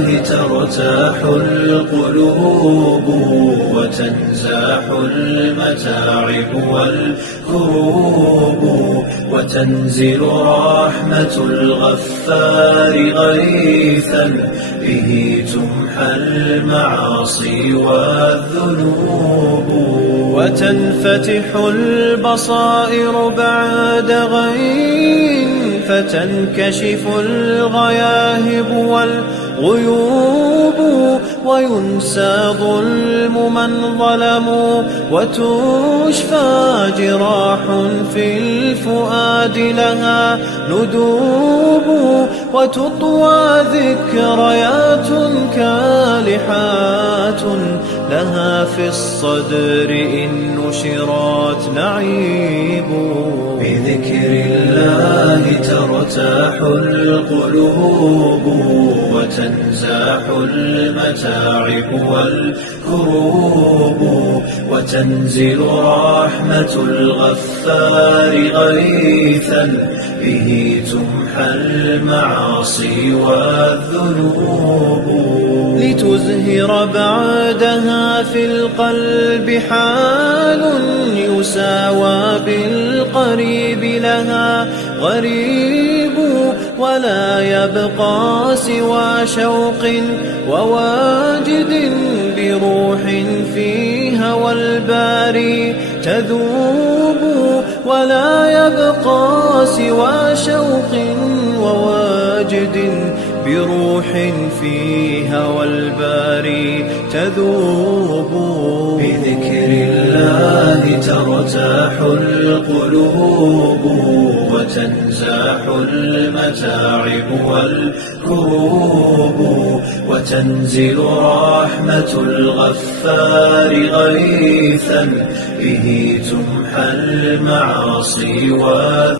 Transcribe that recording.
الله ترتاح القلوب وتنزاح المتاعب والكروب وتنزل رحمة الغفار غيثا به تمحى المعاصي والذنوب وتنفتح البصائر بعد غين فتنكشف الغياهب والغيوب وينسى ظلم من ظلموا وتشفى جراح في الفؤاد لها ندوب وتطوى ذكريات كالحات لها في الصدر إن نشرت نعيب بذكر الله ترتاح القلوب وتنزاح المتاعب والكروب وتنزل رحمة الغفار غيثا به تمحى المعاصي والذنوب لتزهر بعدها في القلب حال يساوى بالقريب لها غريب ولا يبقى سوى شوق وواجد بروح في هوى الباري تذوب ولا يبقى سوى شوق وواجد بروح في هوى الباري تذوب بذكر الله ترتاح القلوب وتنزاح المتاعب والكروب وتنزل رحمة الغفار غيثا به تمحى المعاصي